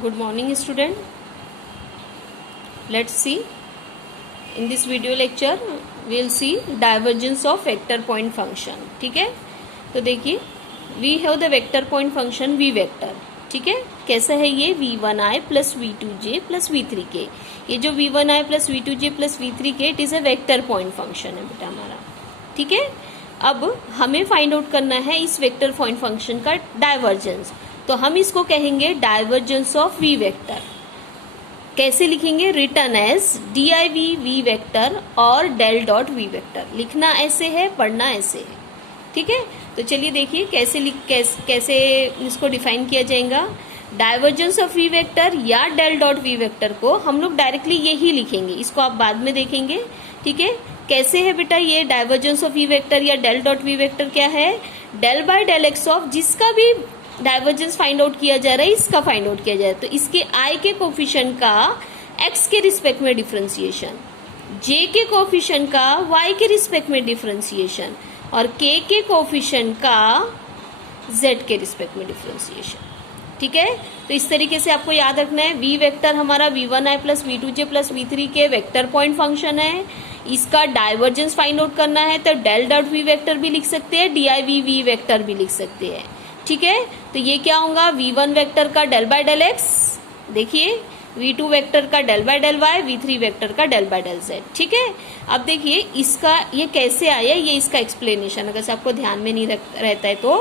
Good morning student. Let's see. In this video lecture we will see divergence of vector point function. ठीक है, तो देखिए we have the vector point function v vector. ठीक है, कैसा है ये v1i plus v2j plus v3k. ये जो v1i plus v2j plus v3k it is a vector point function है बेटा हमारा. ठीक है, अब हमें फाइंड आउट करना है इस वेक्टर पॉइंट फंक्शन का डाइवर्जेंस. तो हम इसको कहेंगे डाइवर्जेंस ऑफ वी वेक्टर. कैसे लिखेंगे? Written as D I V V vector और डेल डॉट वी वेक्टर. लिखना ऐसे है, पढ़ना ऐसे है. ठीक है, तो चलिए देखिए कैसे इसको डिफाइन किया जाएगा. डाइवर्जेंस ऑफ वी वेक्टर या डेल डॉट वी वेक्टर को हम लोग डायरेक्टली यही लिखेंगे, इसको आप बाद में देखेंगे. ठीक है, कैसे है बेटा ये डाइवर्जेंस ऑफ वी वेक्टर या डेल डॉट वी वेक्टर क्या है? Del by del x of जिसका भी डाइवर्जेंस फाइंड आउट किया जा रहा है इसका फाइंड आउट किया जाए तो इसके आई के कोफिशिएंट का एक्स के रिस्पेक्ट में डिफरेंशिएशन, जे के कोफिशिएंट का वाई के रिस्पेक्ट में डिफरेंशिएशन और के कोफिशिएंट का जेड के रिस्पेक्ट में डिफरेंशिएशन. ठीक है, तो इस तरीके से आपको याद रखना है. वी वेक्टर हमारा v1i plus v2j plus v3 के वेक्टर पॉइंट फंक्शन है. इसका डाइवर्जेंस फाइंड आउट करना है तो डेल डॉट वी वेक्टर भी लिख सकते हैं, D I V V vector भी लिख सकते हैं. ठीक है, तो ये क्या होगा? v1 वेक्टर का डेल बाय डेल एक्स, देखिए v2 वेक्टर का del by del Y, v3 vector का डेल बाय डेल जेड. ठीक है, अब देखिए इसका ये कैसे आया, ये इसका एक्सप्लेनेशन अगर से आपको ध्यान में नहीं रहता है तो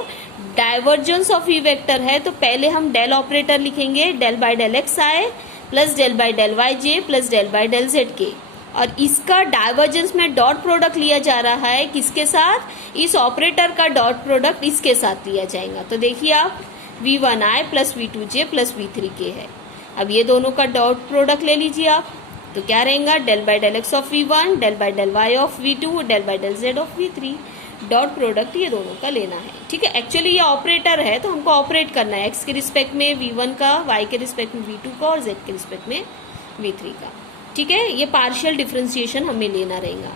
डाइवर्जेंस ऑफ वी वेक्टर है तो पहले हम डेल ऑपरेटर लिखेंगे, del by del x I plus del by del Y J plus del by del Z K. और इसका डाइवर्जेंस में डॉट प्रोडक्ट लिया जा रहा है किसके साथ? इस ऑपरेटर का डॉट प्रोडक्ट इसके साथ लिया जाएगा. तो देखिए आप v1i plus v2j plus v3k है. अब ये दोनों का डॉट प्रोडक्ट ले लीजिए आप, तो क्या रहेगा? Del by del x of v1 del by del Y of v2 del by del Z of v3. Dot product ये दोनों का लेना है. ठीक है, एक्चुअली ये ऑपरेटर है तो हमको ऑपरेट करना है एक्स के रिस्पेक्ट में v1 का, वाई के रिस्पेक्ट में v2 का और जेड के रिस्पेक्ट में v3 का. ठीक है, ये पार्शियल डिफरेंशिएशन हमें लेना रहेगा.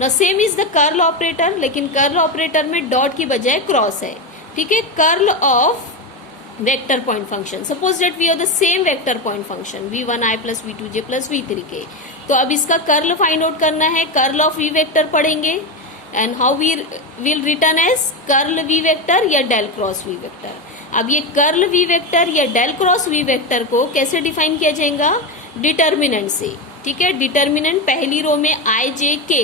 ना same is the curl operator, लेकिन कर्ल ऑपरेटर में डॉट की बजाय क्रॉस है. ठीक है, curl of vector point function. Suppose that we have the same vector point function v1i plus v2j plus v3k. तो अब इसका कर्ल फाइंड आउट करना है. कर्ल ऑफ वी वेक्टर पढ़ेंगे and how we will written as curl V vector या del cross V vector. अब ये curl V vector या डेल क्रॉस वी वेक्टर को कैसे डिफाइन किया जाएगा? डिटर्मिनेंट से. ठीक है, डिटर्मिनेंट पहली रो में आई जे के,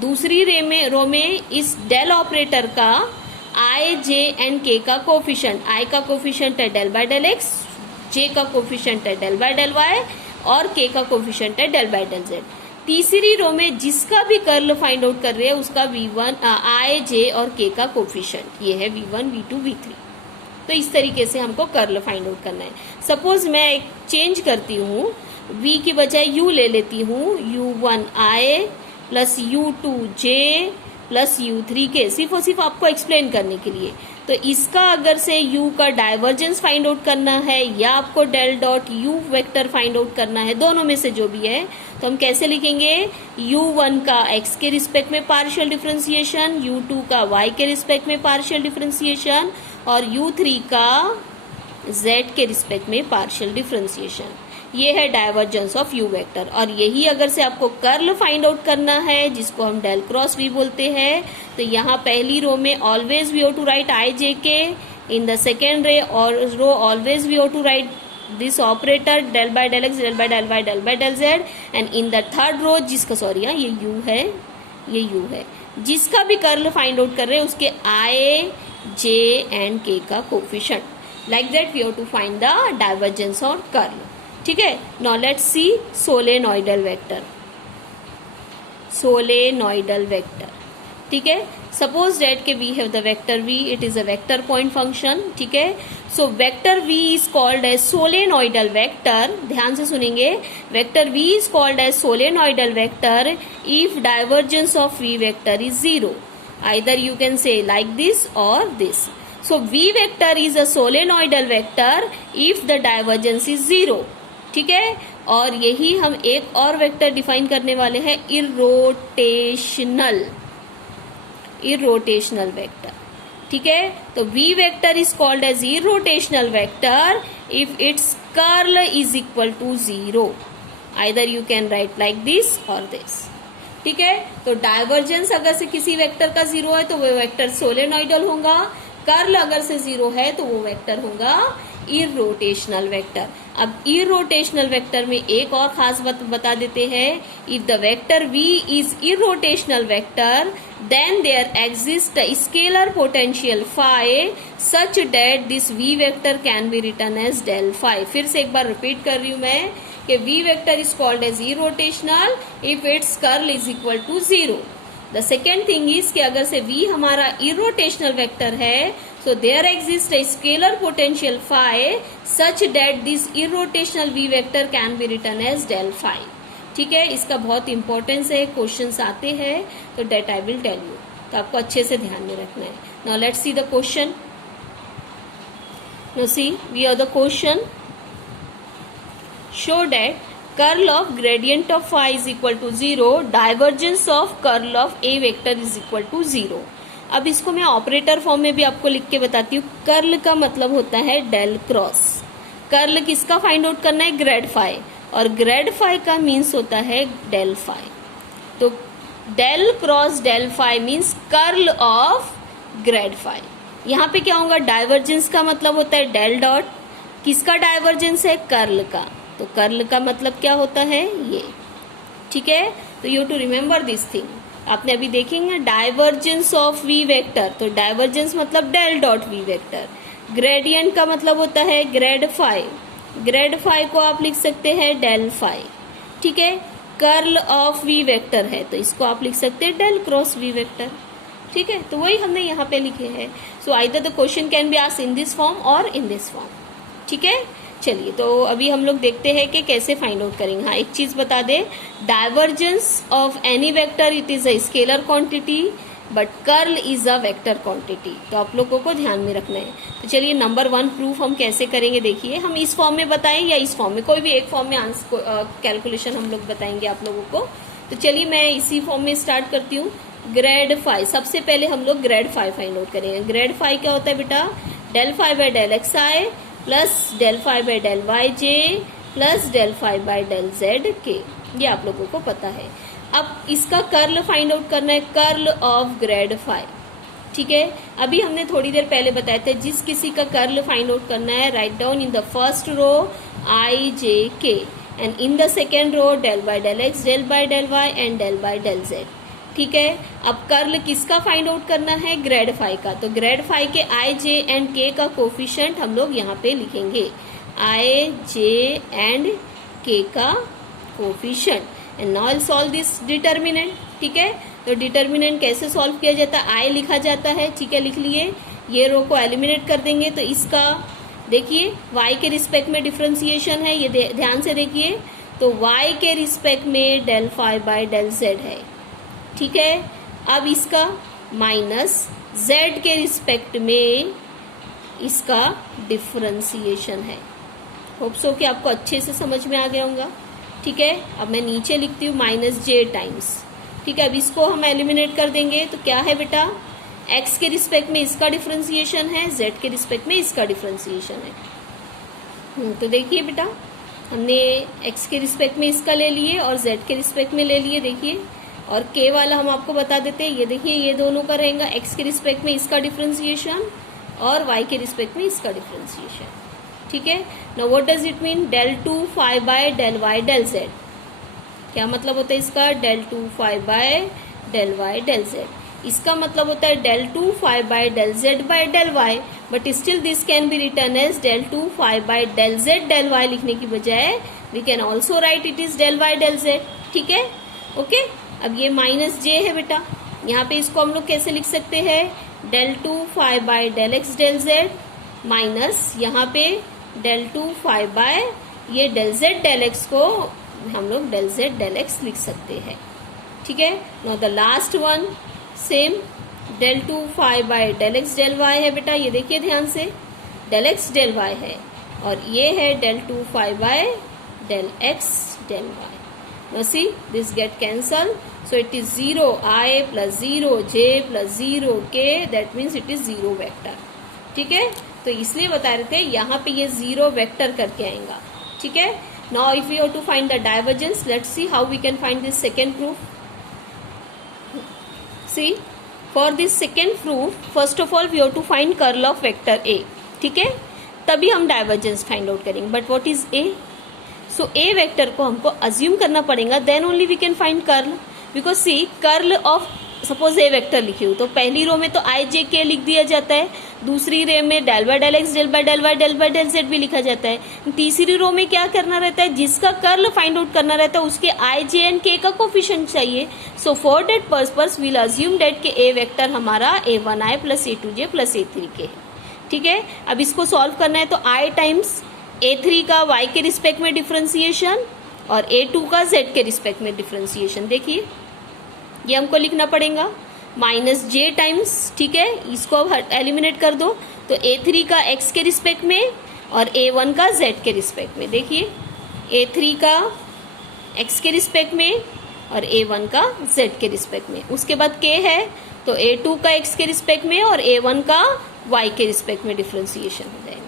दूसरी रो में इस डेल ऑपरेटर का आई जे एंड के का कोफिशिएंट. आई का कोफिशिएंट है डेल बाय डेल एक्स, जे का कोफिशिएंट है डेल बाय डेल वाई और के का कोफिशिएंट है डेल बाय डेल जेड. तीसरी रो में जिसका भी कर्ल फाइंड आउट कर रहे हैं उसका v1 आई जे और के का कोफिशिएंट ये है v1 v2 v3. तो इस तरीके से हमको कर्ल फाइंड आउट करना है. सपोज मैं एक चेंज करती हूँ, v की बजाय u ले लेती हूँ, u1i plus u2j plus u3k, सिर्फ और सिर्फ आपको एक्सप्लेन करने के लिए. तो इसका अगर से u का डाइवर्जेंस फाइंड आउट करना है या आपको del dot u vector find out करना है, दोनों में से जो भी है, तो हम कैसे लिखेंगे? u1 का x के रिस्पेक्ट में पार्शियल डिफरेंशिएशन, u2 का y के रिस्पेक्ट में पार्शियल डिफरेंशिएशन और u3 का z के रिस्पेक्ट में पार्शियल डिफरेंशिएशन. ये है डाइवर्जेंस ऑफ यू वेक्टर. और यही अगर से आपको कर्ल फाइंड आउट करना है जिसको हम डेल क्रॉस वी बोलते हैं, तो यहाँ पहली रो में always we have to write I J K, in the second row always we have to write this operator del by del x del by del Y del by del Z and in the third row जिसका sorry ये you है, ये you है, जिसका भी curl find out कर रहे हैं उसके आई जे एंड के का coefficient. Like that we have to find the divergence और कर्ल. ठीक है, now let's see solenoidal vector. Solenoidal vector. ठीक है, सपोज दैट के we have the vector v, it is a vector point function. ठीक है, so vector v is called as solenoidal vector. ध्यान से सुनेंगे, vector v is called as solenoidal vector if divergence of v vector is 0. Either you can say like this और this. So v vector is a solenoidal vector if the divergence is 0. ठीक है, और यही हम एक और vector define करने वाले हैं, इरोटेशनल वेक्टर. ठीक है। तो v vector is called as irrotational vector if its curl is equal to 0। Either you can write like this और दिस, ठीक है। तो डाइवर्जेंस अगर से किसी वेक्टर का 0 है तो वो वेक्टर सोलेनोइडल होगा, कर्ल अगर से 0 है तो वो वेक्टर होगा इरोटेशनल वेक्टर। अब इरोटेशनल वेक्टर में एक और खास बात बता देते हैं, if the vector v is irrotational vector then there exist scalar potential phi such that this v vector can be written as del phi। फिर से एक बार रिपीट कर रही हूं मैं कि v vector is called as irrotational if its curl is equal to 0। The second thing is कि अगर से v हमारा इरोटेशनल वेक्टर है so there exists a scalar potential phi such that this irrotational v vector can be written as del phi। ठीक है, इसका बहुत importance है, questions आते हैं तो that I will tell you, तो आपको अच्छे से ध्यान में रखना है। Now let's see the question. Now see we are the question, show that curl of gradient of phi is equal to 0, divergence of curl of a vector is equal to 0। अब इसको मैं ऑपरेटर फॉर्म में भी आपको लिख के बताती हूँ। कर्ल का मतलब होता है डेल क्रॉस। कर्ल किसका फाइंड आउट करना है? ग्रेड फाई, और ग्रेड फाई का मीन्स होता है डेल फाई। तो del cross del phi means curl of grad phi. यहाँ पे क्या होगा? डाइवर्जेंस का मतलब होता है डेल डॉट। किसका डाइवर्जेंस है? कर्ल का। तो कर्ल का मतलब क्या होता है? ये, ठीक है। तो you to remember this thing. आपने अभी देखेंगे डाइवर्जेंस ऑफ वी वेक्टर, तो डाइवर्जेंस मतलब del dot we vector. Gradient का मतलब होता है ग्रेड फाई, ग्रेड फाई को आप लिख सकते हैं डेल फाई, ठीक है। कर्ल ऑफ वी वेक्टर है तो इसको आप लिख सकते हैं डेल क्रॉस वी वेक्टर, ठीक है। तो वही हमने यहाँ पे लिखे हैं। So either the question can be asked in this form और इन दिस फॉर्म, ठीक है। चलिए, तो अभी हम लोग देखते हैं कि कैसे फाइंड आउट करेंगे। हाँ, एक चीज बता दे, divergence of any vector it is a scalar quantity but curl is a vector quantity. तो आप लोगों को ध्यान में रखना है। तो चलिए, नंबर 1 प्रूफ हम कैसे करेंगे देखिए। हम इस फॉर्म में बताएं या इस फॉर्म में, कोई भी एक फॉर्म में कैलकुलेशन हम लोग बताएंगे आप लोगों को। तो चलिए, मैं इसी फॉर्म में स्टार्ट करती हूँ। ग्रेड फाई, सबसे पहले हम लोग ग्रेड फाई फाइंड आउट करेंगे। ग्रेड फाई क्या होता है बेटा? Del phi by del x I plus del phi by del Y J plus del phi by del Z k, ये आप लोगों को पता है। अब इसका कर्ल फाइंड आउट करना है, कर्ल ऑफ ग्रेड फाई, ठीक है। अभी हमने थोड़ी देर पहले बताया था, जिस किसी का कर्ल फाइंड आउट करना है, write down in the first row I J K and in the second row del by del x, del by del Y and del by del Z, ठीक है। अब कर्ल किसका find out करना है? Grad phi का। तो grade phi के आई जे and K का कोफिशिएंट हम लोग यहाँ पे लिखेंगे, आई जे एंड के का coefficient. And now solve this determinant, ठीक है। तो डिटर्मिनेंट कैसे सॉल्व किया जाता है? आई लिखा जाता है, ठीक है, लिख लिए। ये रो को एलिमिनेट कर देंगे तो इसका देखिए y के रिस्पेक्ट में डिफ्रेंसिएशन है, ये ध्यान से देखिए। तो y के रिस्पेक्ट में del phi by del z है, ठीक है। अब इसका माइनस z के रिस्पेक्ट में इसका डिफरेंशिएशन है। होप सो कि आपको अच्छे से समझ में आ गया होगा, ठीक है। अब मैं नीचे लिखती हूँ माइनस जे टाइम्स, ठीक है। अब इसको हम एलिमिनेट कर देंगे तो क्या है बेटा? x के रिस्पेक्ट में इसका डिफरेंशिएशन है, z के रिस्पेक्ट में इसका डिफरेंशिएशन है। तो देखिए बेटा, हमने x के रिस्पेक्ट में इसका ले लिए और z के रिस्पेक्ट में ले लिए, देखिए। और k वाला हम आपको बता देते हैं, ये देखिए, ये दोनों का रहेगा x के रिस्पेक्ट में इसका डिफरेंशिएशन और y के रिस्पेक्ट में इसका डिफरेंशिएशन, ठीक है। Now what does it mean? Del 2 phi by del Y del z, क्या मतलब होता है इसका? Del 2 phi by del Y del z. इसका मतलब होता है del 2 phi by del z by del y, but still this can be written as del 2 phi by del z del y लिखने की बजाय we can also write it is del Y del Z, ठीक है, okay. अब ये minus जे है बेटा, यहाँ पे इसको हम लोग कैसे लिख सकते हैं? Del 2 phi by del x del Z minus यहाँ पे डेल 2 फाई बाय ये डेल जेड डेल एक्स को हम लोग डेल जेड डेल एक्स लिख सकते हैं, ठीक है। Now the last one same, del 2 phi by del x del y है बेटा, ये देखिए ध्यान से, डेल एक्स डेल वाई है, और ये है del 2 phi by del x del y. Now see, this get cancelled. So it is 0i plus 0j plus 0k, that means it is 0 vector. ठीक है, तो इसलिए बता रहे थे यहाँ पे ये 0 वेक्टर करके आएगा। ठीक है, now if you have to find the divergence, let's see how we can find this second proof. See, for this second proof first of all we have to find curl of vector a. ठीक है, तभी हम divergence find out करेंगे। But what is a? So a vector को हमको assume करना पड़ेगा, then only we can find curl. Because see, curl of suppose a vector लिखी हूँ तो पहली रो में तो आई जे के लिख दिया जाता है, दूसरी रो में del by del x, del by del Y, del by del z भी लिखा जाता है। तीसरी रो में क्या करना रहता है, जिसका कर्ल फाइंड आउट करना रहता है उसके आई जे एंड के का कोफिशिएंट चाहिए। So for that purpose we'll assume that के ए वेक्टर हमारा a1i plus a2j plus a3 के है। ठीक है, अब इसको सॉल्व करना है तो i टाइम्स a3 का y के रिस्पेक्ट में डिफरेंशिएशन और a2 का z के रिस्पेक्ट में डिफरेंशिएशन। देखिए ये हमको लिखना पड़ेगा माइनस जे टाइम्स। ठीक है, इसको अब एलिमिनेट कर दो तो a3 का x के रिस्पेक्ट में और a1 का z के रिस्पेक्ट में। देखिए a3 का x के रिस्पेक्ट में और a1 का z के रिस्पेक्ट में। उसके बाद k है तो a2 का x के रिस्पेक्ट में और a1 का y के रिस्पेक्ट में डिफरेंशिएशन हो जाएगा।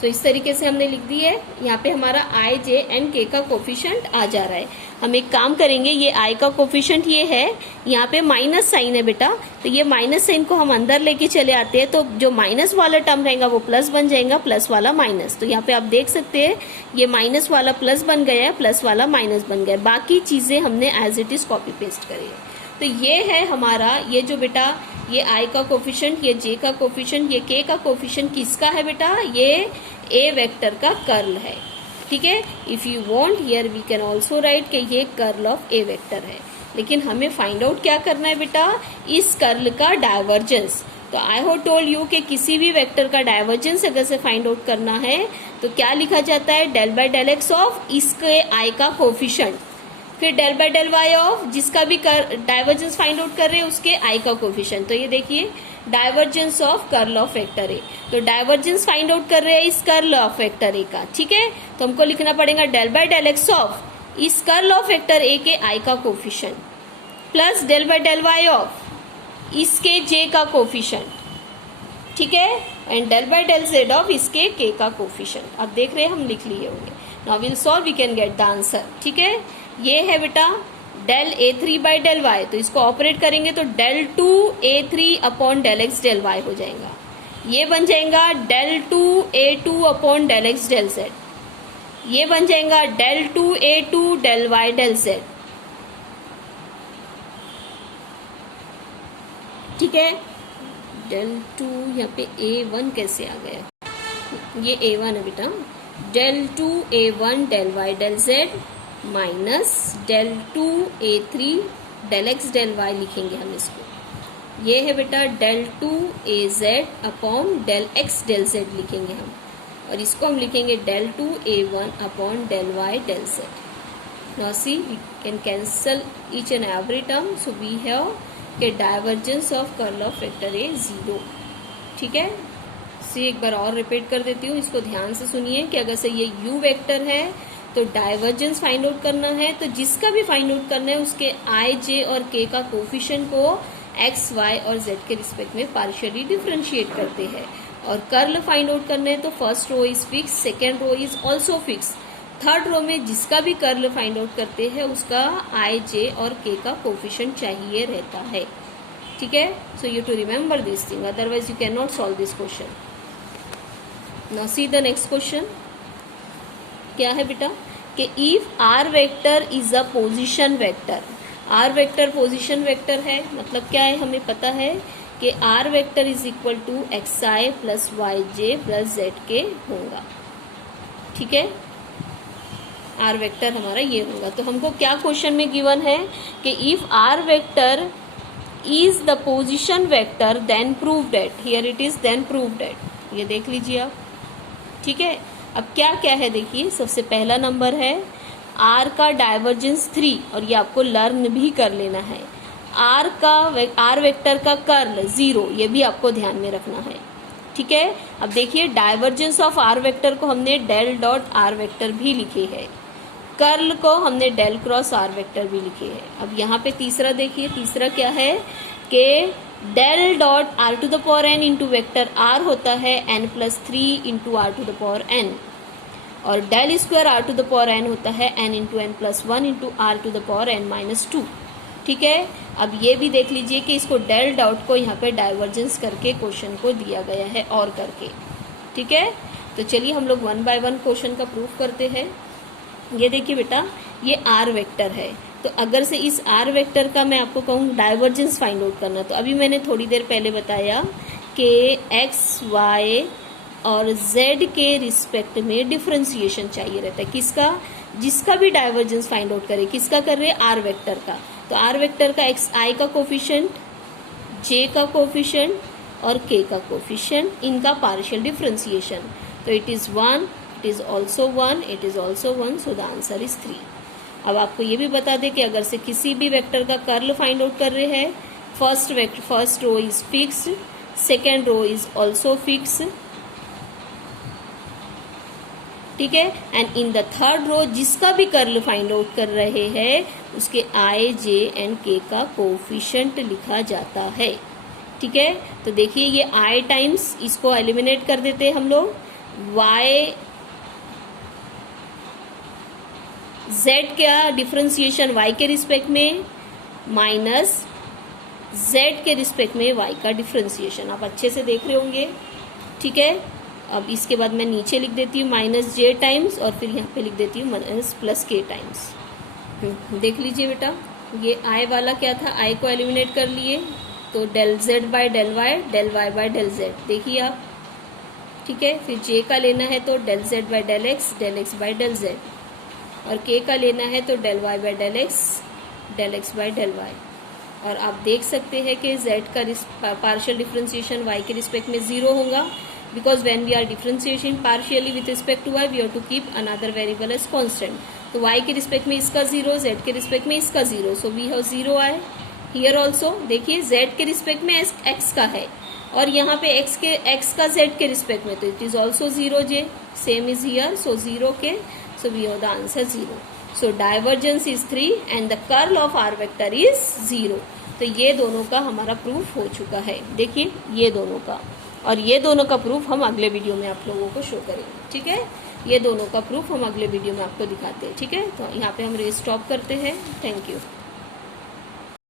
तो इस तरीके से हमने लिख दी है। यहाँ पे हमारा i, j एंड k का कोफिशिएंट आ जा रहा है। हम एक काम करेंगे, ये i का कोफिशिएंट ये है, यहाँ पे माइनस साइन है बेटा, तो ये माइनस साइन को हम अंदर लेके चले आते हैं तो जो माइनस वाला टर्म रहेगा वो प्लस बन जाएगा, प्लस वाला माइनस। तो यहाँ पे आप देख सकते हैं ये माइनस वाला प्लस बन गया है, प्लस वाला माइनस बन गया है। बाकी चीजें हमने as it is copy paste करी है। तो ये है हमारा, ये जो बेटा ये i का कोफिशिएंट, ये j का कोफिशिएंट, ये k का कोफिशिएंट किसका है बेटा, ये a वेक्टर का कर्ल है। ठीक है, if you want here we can also write कि ये कर्ल ऑफ a वेक्टर है। लेकिन हमें फाइंड आउट क्या करना है बेटा, इस कर्ल का डाइवर्जेंस। तो आई हैव टोल्ड यू कि किसी भी वेक्टर का डाइवर्जेंस अगर से फाइंड आउट करना है तो क्या लिखा जाता है, del by del x of इसके i का कोफिशिएंट, फिर del by del Y of जिसका भी डाइवर्जेंस फाइंड आउट कर रहे हैं उसके आई का कोफिशिएंट। तो ये देखिए divergence of curl of vector ए, तो डाइवर्जेंस फाइंड आउट कर रहे हैं इस कर्ल ऑफ वेक्टर ए का। ठीक है, तो हमको लिखना पड़ेगा del by del x of इस कर्ल ऑफ वेक्टर ए के आई का coefficient plus del by del Y of इसके जे का कोफिशिएंट। ठीक है, and del by del Z of इसके के का कोफिशिएंट। अब देख रहे हैं हम लिख लिए होंगे। Now will solve, we can get the answer. ठीक है, ये है बेटा del a3 by del Y, तो इसको ऑपरेट करेंगे तो del 2 a3 upon del x del y हो जाएगा। ये बन जाएगा del 2 a2 upon del x del z, ये बन जाएगा del 2 a2 del Y del Z. ठीक है, डेल 2 यहाँ पे a1 कैसे आ गया, ये a1 है बेटा, del 2 a1 del Y del Z minus del 2 a3 del x del Y लिखेंगे हम इसको। ये है बेटा del 2 az upon del x del Z लिखेंगे हम, और इसको हम लिखेंगे del 2 a1 upon del Y del Z. Now see we can cancel each and every term, so we have के divergence of curl of vector A 0। ठीक है, सी एक बार और रिपीट कर देती हूँ, इसको ध्यान से सुनिए कि अगर से ये u वेक्टर है तो डाइवर्जेंस फाइंड आउट करना है, तो जिसका भी फाइंड आउट करना है उसके i, j और k का कोफिशिएंट को x, y और z के रिस्पेक्ट में पार्शियली डिफरेंशिएट करते हैं। और कर्ल फाइंड आउट करना है तो first row is fix, second row is also fix, third row में जिसका भी कर्ल फाइंड आउट करते हैं उसका i, j और k का कोफिशिएंट चाहिए रहता है। ठीक है, so you to remember this thing, otherwise you can not solve this question. Now see the next question. क्या है बेटा कि if r vector is a position vector, r vector position vector है, मतलब क्या है हमें पता है कि r vector is equal to xi plus yj plus zk होगा। ठीक है, आर वेक्टर हमारा ये होगा। तो हमको क्या क्वेश्चन में गिवन है कि if r vector is the position vector then prove that, here it is then prove that, ये देख लीजिए आप। ठीक है, अब क्या क्या है देखिए, सबसे पहला नंबर है आर का डाइवर्जेंस 3, और ये आपको लर्न भी कर लेना है। आर वेक्टर का कर्ल 0, ये भी आपको ध्यान में रखना है। ठीक है, अब देखिए डाइवर्जेंस ऑफ आर वेक्टर को हमने डेल डॉट आर वेक्टर भी लिखे है, कर्ल को हमने डेल क्रॉस आर वेक्टर भी लिखे है। अब यहाँ पे तीसरा देखिए, तीसरा क्या है कि del dot R to the power N into vector R होता है n+3 into R to the power N, और del square R to the power N होता है n into n+1 into R to the power n-2। ठीक है, अब ये भी देख लीजिए कि इसको डेल डॉट को यहाँ पे डाइवर्जेंस करके क्वेश्चन को दिया गया है और करके। ठीक है, तो चलिए हम लोग 1 बाय 1 क्वेश्चन का प्रूफ करते हैं। ये देखिए बेटा, ये आर वेक्टर है, तो अगर से इस आर वेक्टर का मैं आपको कहूँ डाइवर्जेंस फाइंड आउट करना, तो अभी मैंने थोड़ी देर पहले बताया कि एक्स वाई और जेड के रिस्पेक्ट में डिफरेंशिएशन चाहिए रहता है। किसका? जिसका भी डाइवर्जेंस फाइंड आउट करे। किसका कर रहे हैं? आर वेक्टर का। तो आर वेक्टर का एक्स आई का कोफिशिएंट, जे का कोफिशिएंट और के का कोफिशिएंट, इनका पार्शियल डिफरेंशिएशन। तो it is 1, it is also 1, it is also 1, so the answer is 3। अब आपको ये भी बता दें कि अगर से किसी भी वेक्टर का कर्ल फाइंड आउट कर रहे हैं, first row is fixed, second row is also fixed, ठीक है, and in the third row जिसका भी कर्ल फाइंड आउट कर रहे हैं उसके आई, जे एंड के का कोफिशिएंट लिखा जाता है। ठीक है, तो देखिए ये आई टाइम्स, इसको एलिमिनेट कर देते हैं हम लोग, वाई जेड का डिफरेंशिएशन वाई के रिस्पेक्ट में माइनस जेड के रिस्पेक्ट में वाई का डिफरेंशिएशन। आप अच्छे से देख रहे होंगे। ठीक है, अब इसके बाद मैं नीचे लिख देती हूँ माइनस जे टाइम्स और फिर यहाँ पे लिख देती हूँ माइनस प्लस के टाइम्स। देख लीजिए बेटा, ये आई वाला क्या था, आई को एलिमिनेट कर लिए, तो del z by del y by del z, देखिए आप। ठीक है, फिर जे का लेना है तो del z by del x by del z, और के का लेना है तो del y by del x by del y. और आप देख सकते हैं कि जेड का पार्शियल डिफरेंशिएशन वाई के रिस्पेक्ट में 0 होगा, because when we are differentiating partially with respect to y we have to keep another variable as constant। तो y के रिस्पेक्ट में इसका 0, z के रिस्पेक्ट में इसका 0, so we have 0 i here also। देखिए z के रिस्पेक्ट में x का है और यहाँ पे x का z के रिस्पेक्ट में, तो it is also 0 j, same is here, so 0 K, so we have the answer 0। so divergence is 3 and the curl of r vector is 0। तो ये दोनों का हमारा प्रूफ हो चुका है। देखिए ये दोनों का, और ये दोनों का प्रूफ हम अगले वीडियो में आप लोगों को शो करेंगे। ठीक है, ये दोनों का प्रूफ हम अगले वीडियो में आपको दिखाते हैं। ठीक है, तो यहाँ पे हम स्टॉप करते हैं। Thank you.